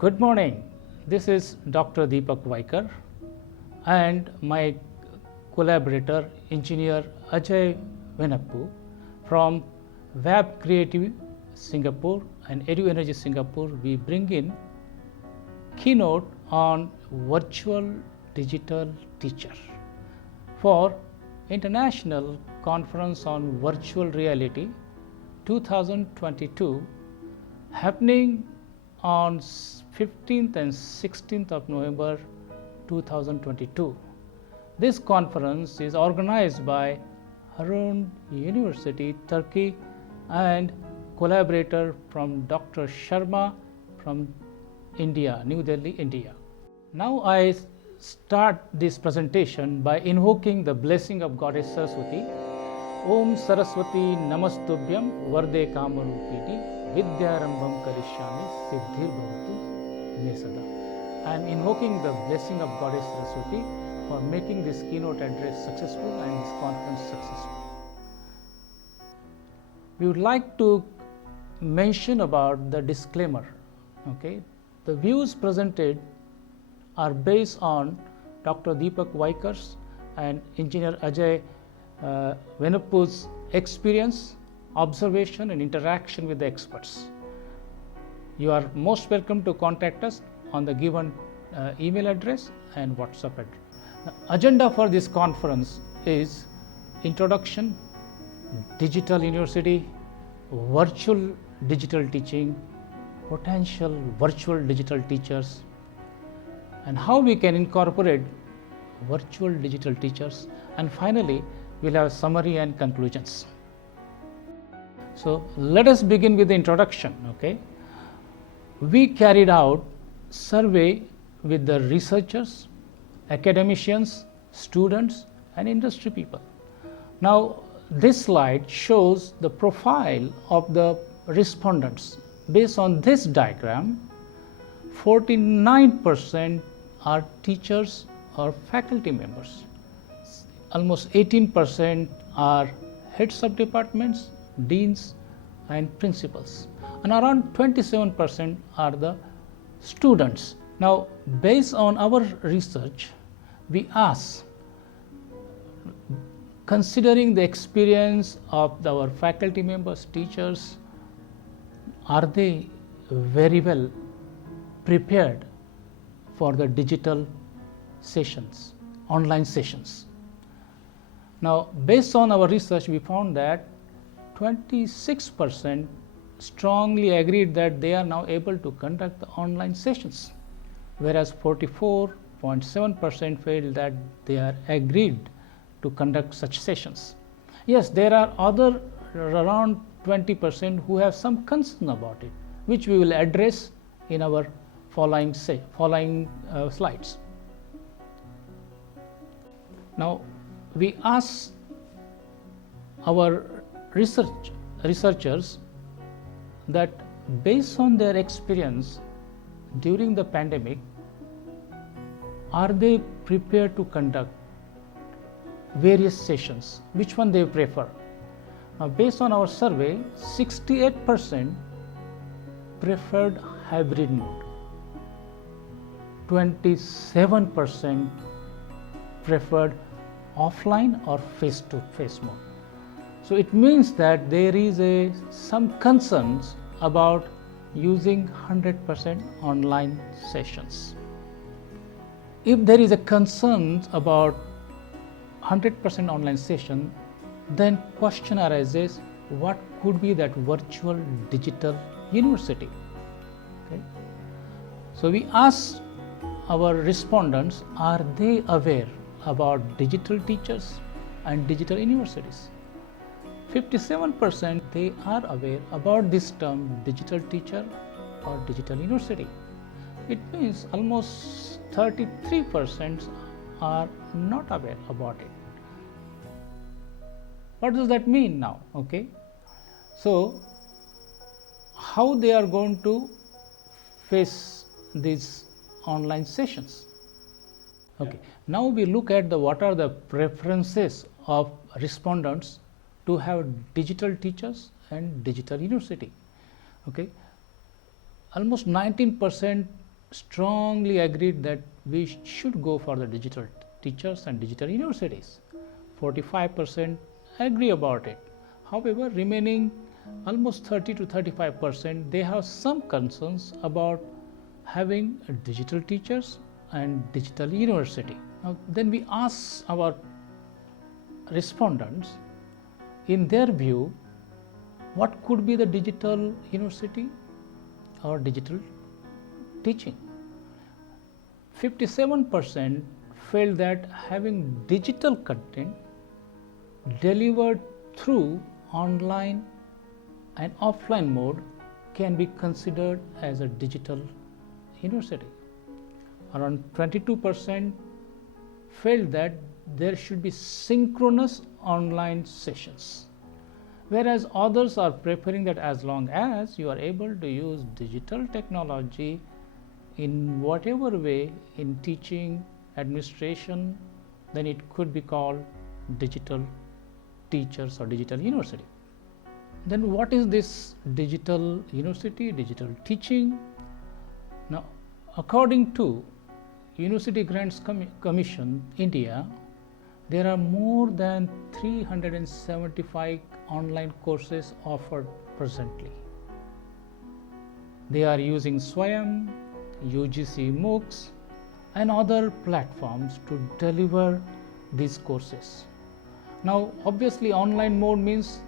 Good morning. This is Dr.Deepak Waikar and my collaborator, engineer Er.Ajai Venappu from VabCreative Singapore and EduEnergy Singapore. We bring in keynote on virtual digital teacher for International Conference on Virtual Reality 2022 happening on 15th and 16th of November 2022. This conference is organized by Harun University, Turkey, and collaborator from Dr. Sharma from India, New Delhi, India. Now I start this presentation by invoking the blessing of Goddess Saraswati. Om Saraswati Namastubhyam Varde Kamarupini Vidyarambham Karishyami Siddhir Bhavatu Me Sada. I am invoking the blessing of Goddess Saraswati for making this keynote address successful and this conference successful. We would like to mention about the disclaimer. Okay, the views presented are based on Dr. Deepak Waikar's and Engineer Er.Ajai Venappu's experience, observation and interaction with the experts. You are most welcome to contact us on the given email address and WhatsApp address. The agenda for this conference is introduction, digital university, virtual digital teaching, potential virtual digital teachers, and how we can incorporate virtual digital teachers, and finally we'll have a summary and conclusions. So let us begin with the introduction. Okay, we carried out survey with the researchers, academicians, students and industry people. Now this slide shows the profile of the respondents. Based on this diagram, 49% are teachers or faculty members. Almost 18% are heads of departments, deans and principals, and around 27% are the students. Now based on our research, we ask, considering the experience of our faculty members, teachers, are they very well prepared for the digital sessions, online sessions? Now based on our research, we found that 26% strongly agreed that they are now able to conduct the online sessions, whereas 44.7% felt that they are agreed to conduct such sessions. Yes, there are other around 20% who have some concern about it, which we will address in our following slides. Now we ask our researchers that based on their experience during the pandemic, are they prepared to conduct various sessions, which one they prefer. Now based on our survey, 68% preferred hybrid mode, 27% preferred offline or face-to-face mode. So it means that there is some concerns about using 100% online sessions. If there is a concern about 100% online session, then question arises, what could be that virtual digital university? Okay. So we asked our respondents, are they aware about digital teachers and digital universities? 57% they are aware about this term digital teacher or digital university. It means almost 33% are not aware about it. What does that mean now? Okay, so how they are going to face these online sessions? Okay, now we look at what are the preferences of respondents to have digital teachers and digital university. Okay, almost 19% strongly agreed that we should go for the digital teachers and digital universities. 45% agree about it. However, remaining almost 30 to 35%, they have some concerns about having digital teachers and digital university. Now, then we ask our respondents, in their view, what could be the digital university or digital teaching? 57% felt that having digital content delivered through online and offline mode can be considered as a digital university. Around 22% felt that there should be synchronous online sessions, whereas others are preferring that as long as you are able to use digital technology in whatever way in teaching, administration, then it could be called digital teachers or digital university. Then what is this digital university, digital teaching? Now, according to University Grants Commission India, there are more than 375 online courses offered presently. They are using Swayam, UGC MOOCs and other platforms to deliver these courses. Now, obviously, online mode means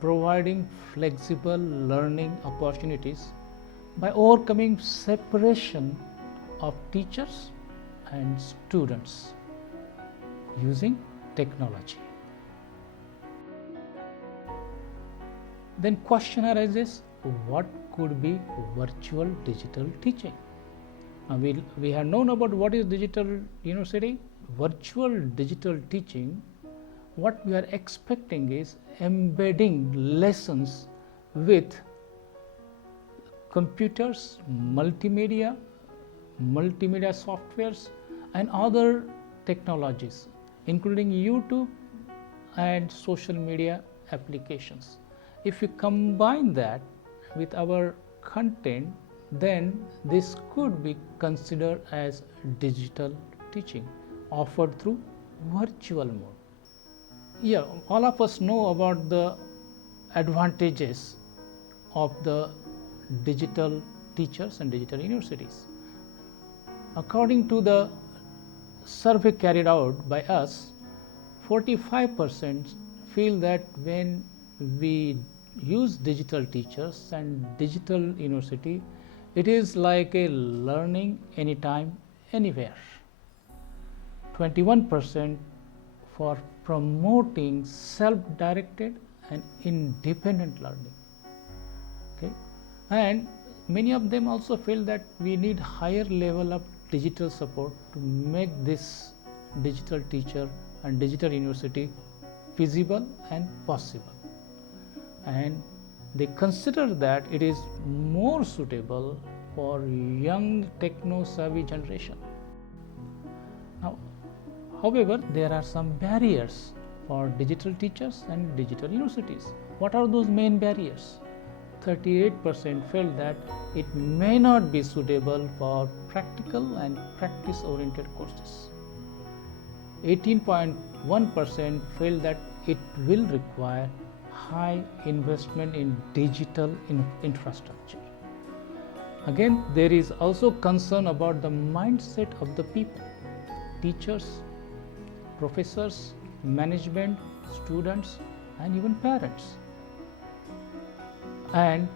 providing flexible learning opportunities by overcoming separation of teachers and students using technology. Then question arises, what could be virtual digital teaching? We have known about what is digital university. Virtual digital teaching, what we are expecting is embedding lessons with computers, multimedia softwares and other technologies, including YouTube and social media applications. If we combine that with our content, then this could be considered as digital teaching offered through virtual mode. Yeah, all of us know about the advantages of the digital teachers and digital universities. According to the survey carried out by us, 45% feel that when we use digital teachers and digital university, it is like a learning anytime, anywhere. 21% for promoting self-directed and independent learning. Okay, and many of them also feel that we need higher level of digital support to make this digital teacher and digital university feasible and possible. And they consider that it is more suitable for young techno-savvy generation. Now, however, there are some barriers for digital teachers and digital universities. What are those main barriers? 38% felt that it may not be suitable for practical and practice-oriented courses. 18.1% felt that it will require high investment in digital infrastructure. Again, there is also concern about the mindset of the people, teachers, professors, management, students, and even parents. And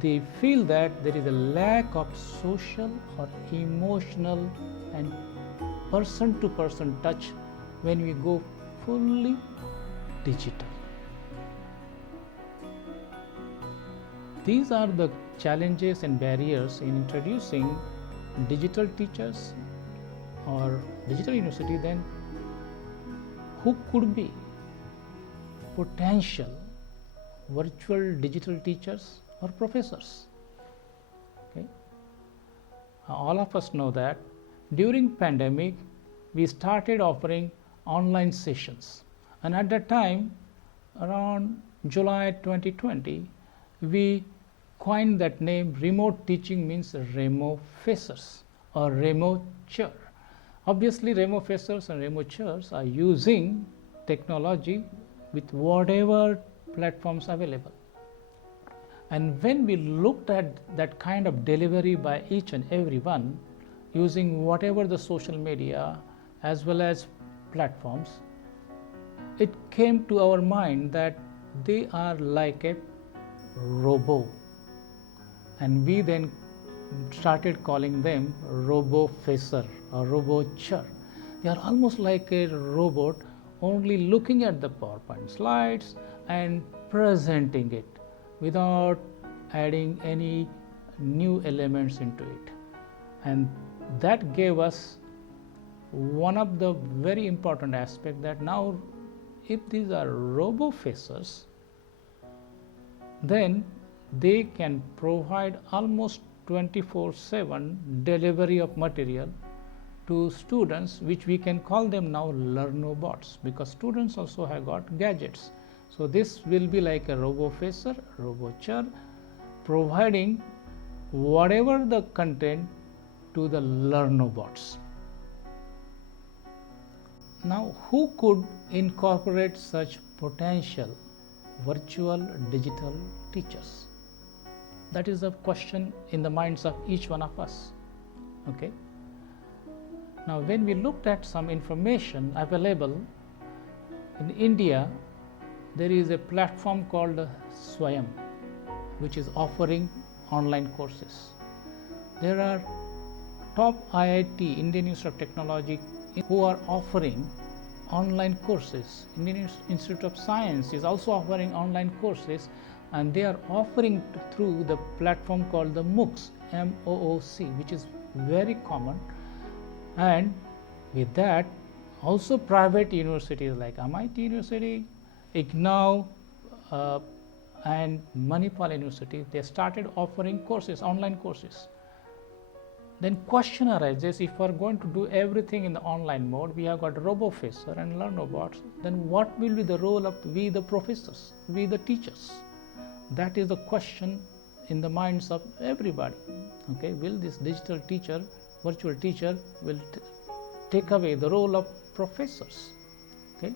they feel that there is a lack of social or emotional and person-to-person touch when we go fully digital. These are the challenges and barriers in introducing digital teachers or digital university. Then who could be potential virtual digital teachers or professors? Okay. All of us know that during pandemic we started offering online sessions, and at that time around July 2020 we coined that name. Remote teaching means remofacers or remocher. Obviously, remofacers and remochers are using technology with whatever platforms available. And when we looked at that kind of delivery by each and every one, using whatever the social media as well as platforms, it came to our mind that they are like a robo. And we then started calling them robofacer or robocher. They are almost like a robot, only looking at the PowerPoint slides and presenting it without adding any new elements into it. And that gave us one of the very important aspects, that now if these are robofacers, then they can provide almost 24/7 delivery of material to students, which we can call them now learnobots, because students also have got gadgets. So this will be like a robofacer, robocher, providing whatever the content to the learnobots. Now, who could incorporate such potential virtual digital teachers? That is a question in the minds of each one of us. Okay. Now, when we looked at some information available in India, there is a platform called Swayam, which is offering online courses. There are top IIT, Indian Institute of Technology, who are offering online courses. Indian Institute of Science is also offering online courses, and they are offering through the platform called the MOOCs, M-O-O-C, which is very common. And with that, also private universities like MIT University, IGNOU, and Manipal University, they started offering courses, online courses. Then question arises, if we are going to do everything in the online mode, we have got robofacer and learnobots, then what will be the role of we the professors, we the teachers? That is the question in the minds of everybody. Okay, will this digital teacher, virtual teacher, will take away the role of professors? Okay,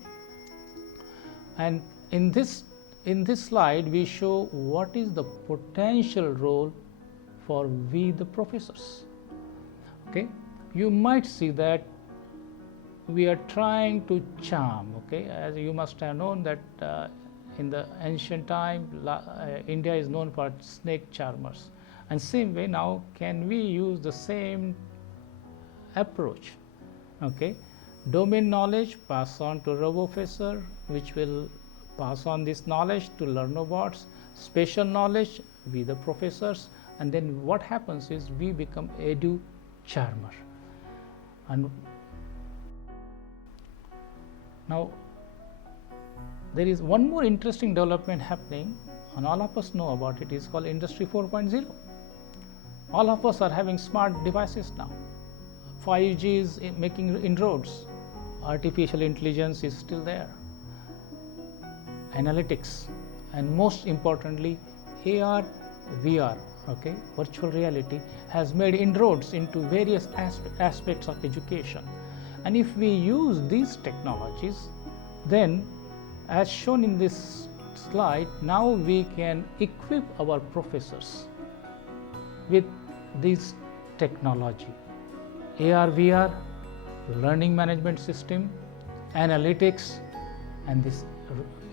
and in this slide we show what is the potential role for we the professors. Okay, you might see that we are trying to charm. Okay, as you must have known that in the ancient time, India is known for snake charmers, and same way now can we use the same approach? Okay, domain knowledge pass on to robofacer, which will pass on this knowledge to learnobots. Special knowledge, we the professors, and then what happens is we become edu charmer. And now there is one more interesting development happening, and all of us know about it. Is called Industry 4.0. All of us are having smart devices now. 5G is making inroads. Artificial intelligence is still there. Analytics, and most importantly, AR, VR, okay, virtual reality has made inroads into various aspects of education. And if we use these technologies, then as shown in this slide, now we can equip our professors with this technology. AR, VR, learning management system, analytics, and this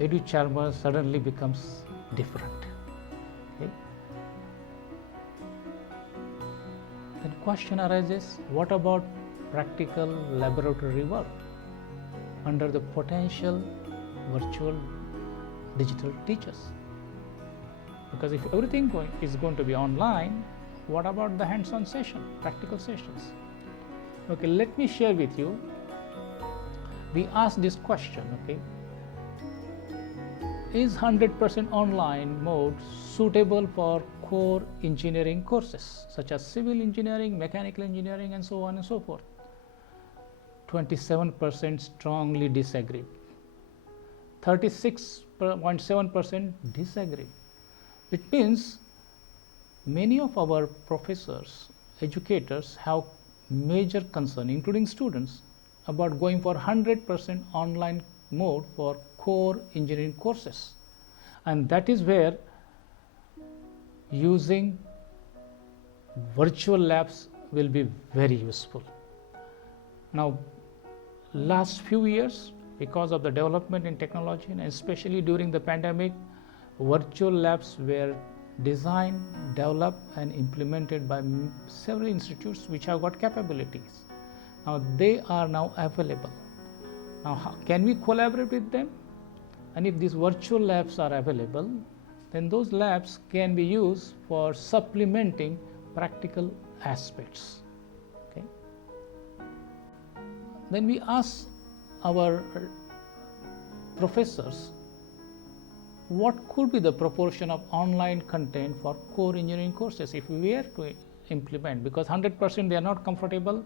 edu-charmer suddenly becomes different. Okay. Then question arises, what about practical laboratory work under the potential virtual digital teachers? Because if everything is going to be online, what about the hands-on session, practical sessions? Okay, let me share with you. We asked this question, okay, is 100% online mode suitable for core engineering courses such as civil engineering, mechanical engineering, and so on and so forth? 27% strongly disagreed. 36.7% disagreed. It means many of our professors, educators have major concern, including students, about going for 100% online mode for core engineering courses, and that is where using virtual labs will be very useful. Now, last few years, because of the development in technology and especially during the pandemic, virtual labs were designed, developed and implemented by several institutes which have got capabilities. Now they are now available. Now can we collaborate with them? And if these virtual labs are available, then those labs can be used for supplementing practical aspects. Okay. Then we ask our professors what could be the proportion of online content for core engineering courses if we were to implement, because 100% they are not comfortable.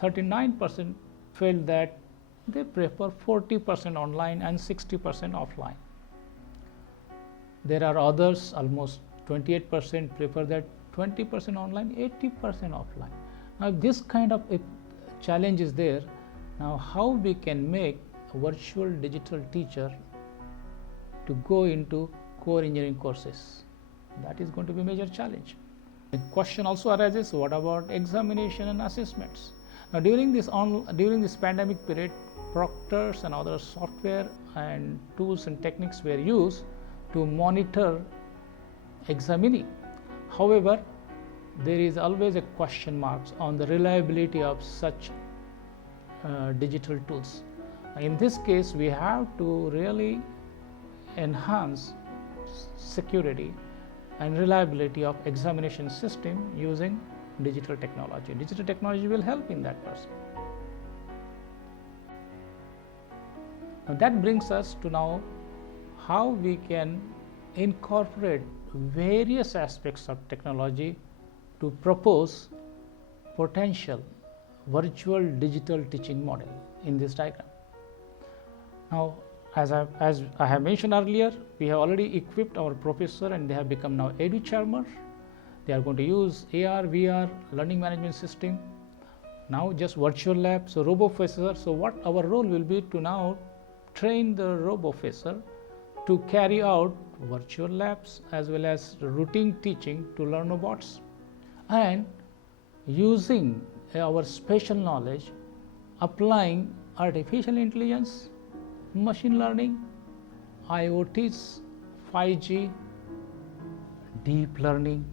39% felt that they prefer 40% online and 60% offline. There are others, almost 28% prefer that 20% online, 80% offline. Now this kind of a challenge is there. Now how we can make a virtual digital teacher to go into core engineering courses? That is going to be a major challenge. The question also arises, what about examination and assessments? Now during this pandemic period, proctors and other software and tools and techniques were used to monitor examinee. However, there is always a question mark on the reliability of such digital tools. In this case, we have to really enhance security and reliability of examination system using digital technology. Digital technology will help in that person. Now that brings us to now how we can incorporate various aspects of technology to propose potential virtual digital teaching model in this diagram. Now, as I have mentioned earlier, we have already equipped our professor and they have become now Edu Charmer. They are going to use AR, VR, learning management system, now just virtual lab, so RoboFessor. So what our role will be to now train the RoboFessor to carry out virtual labs as well as routine teaching to learn robots, and using our special knowledge, applying artificial intelligence, machine learning, IoTs, 5G, deep learning,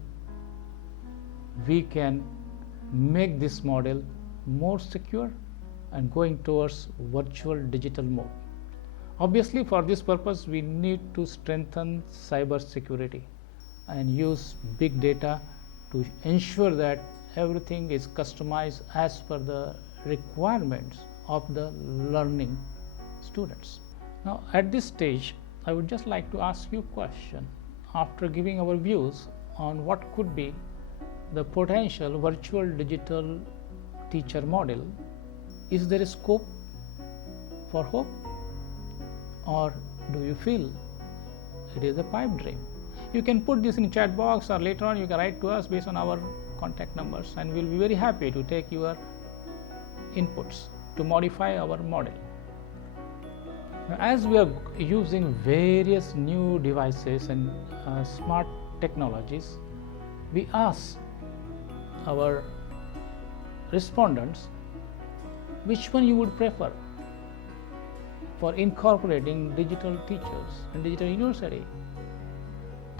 we can make this model more secure and going towards virtual digital mode. Obviously, for this purpose, we need to strengthen cyber security and use big data to ensure that everything is customized as per the requirements of the learning students. Now, at this stage, I would just like to ask you a question. After giving our views on what could be the potential virtual digital teacher model, is there a scope for hope, or do you feel it is a pipe dream? You can put this in chat box, or later on you can write to us based on our contact numbers, and we'll be very happy to take your inputs to modify our model. Now, as we are using various new devices and smart technologies, we ask our respondents which one you would prefer for incorporating digital teachers and digital university.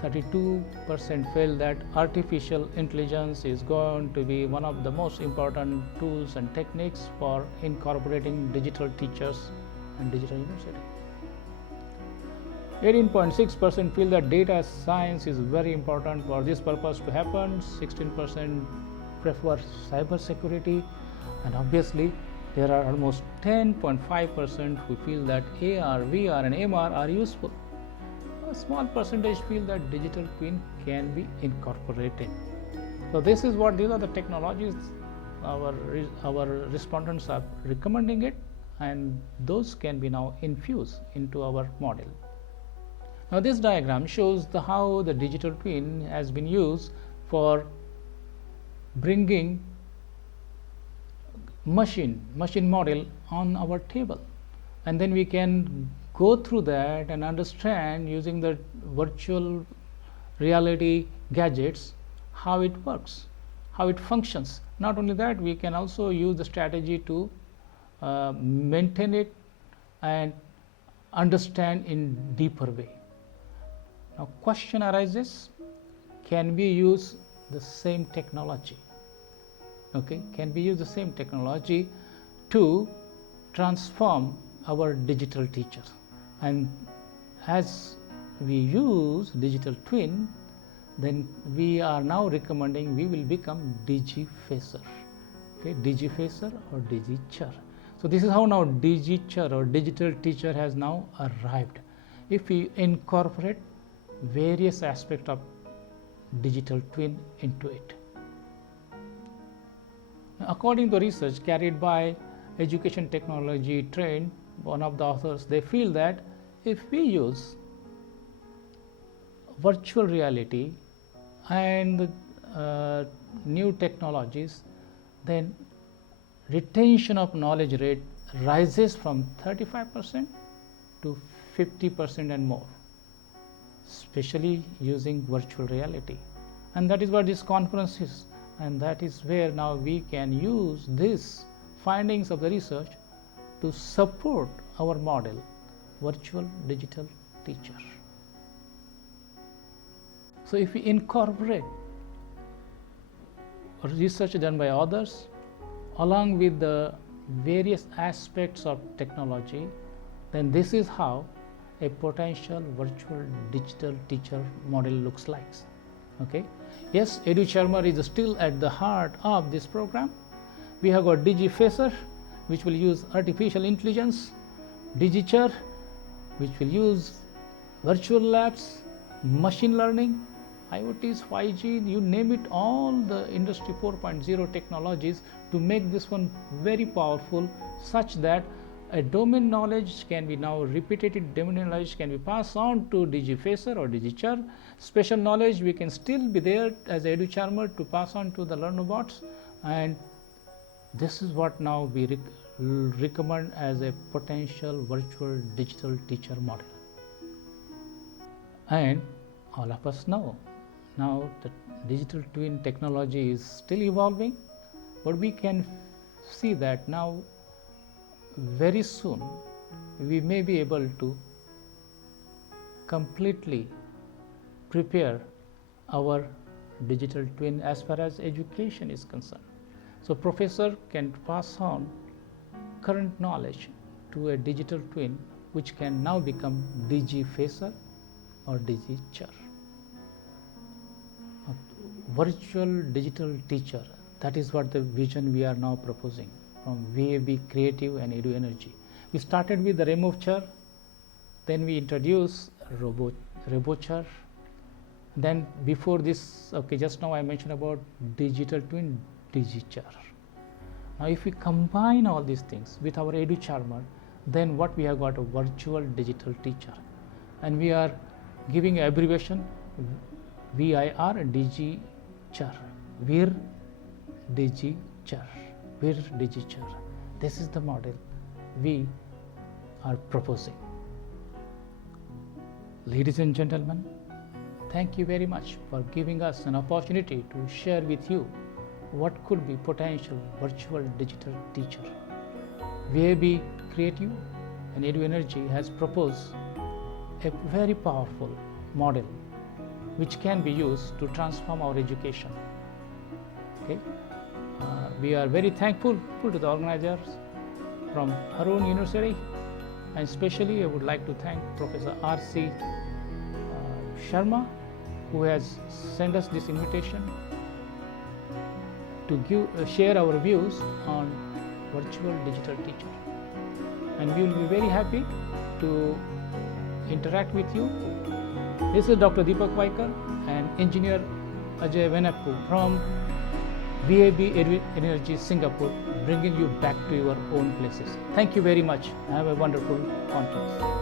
32% felt that artificial intelligence is going to be one of the most important tools and techniques for incorporating digital teachers and digital university. 18.6% feel that data science is very important for this purpose to happen. 16% prefer cyber security, and obviously there are almost 10.5% who feel that AR, VR and MR are useful. A small percentage feel that digital twin can be incorporated. So these are the technologies our respondents are recommending it, and those can be now infused into our model. Now this diagram shows how the digital twin has been used for bringing machine model on our table, and then we can go through that and understand using the virtual reality gadgets how it works, how it functions. Not only that, we can also use the strategy to maintain it and understand in deeper way. Now question arises, can we use the same technology? Okay, can we use the same technology to transform our digital teachers? And as we use digital twin, then we are now recommending we will become digifacer. Okay, digifacer or digichar. So this is how now digichar or digital teacher has now arrived. If we incorporate various aspects of digital twin into it. According to research carried by Education Technology Trend, one of the authors, they feel that if we use virtual reality and new technologies, then retention of knowledge rate rises from 35% to 50% and more, especially using virtual reality. And that is what this conference is, and that is where now we can use these findings of the research to support our model, virtual digital teacher. So if we incorporate research done by others along with the various aspects of technology, then this is how a potential virtual digital teacher model looks like. Okay. Yes, EduCharmer is still at the heart of this program. We have got digifacer, which will use artificial intelligence, digichar, which will use virtual labs, machine learning, IoTs, 5G, you name it, all the industry 4.0 technologies to make this one very powerful, such that a domain knowledge can be now repetitive domain knowledge can be passed on to digifacer or digichar. Special knowledge we can still be there as EduCharmer to pass on to the learnerbots, and this is what now we recommend as a potential virtual digital teacher model. And all of us know now the digital twin technology is still evolving, but we can see that now very soon we may be able to completely prepare our digital twin as far as education is concerned. So professor can pass on current knowledge to a digital twin, which can now become digifacer or digichar. Virtual digital teacher, that is what the vision we are now proposing from VAB Creative and EduEnergy. We started with the remove chair, then we introduced RoboChair, then before this, okay, just now I mentioned about digital twin, digichar. Now if we combine all these things with our EduCharmer, then what we have got, a virtual digital teacher, and we are giving abbreviation VIR digichar, VIR digichar, VIR digichar. This is the model we are proposing. Ladies and gentlemen, thank you very much for giving us an opportunity to share with you what could be potential virtual digital teacher. VAB Creative and EduEnergy has proposed a very powerful model which can be used to transform our education. Okay, we are very thankful to the organizers from Harun University, and especially I would like to thank Professor R.C. Sharma, who has sent us this invitation to share our views on virtual digital teacher, and we will be very happy to interact with you. This is Dr. Deepak Waikar and Engineer Er.Ajai Venappu from VAB EduEnergy Singapore, bringing you back to your own places. Thank you very much. Have a wonderful conference.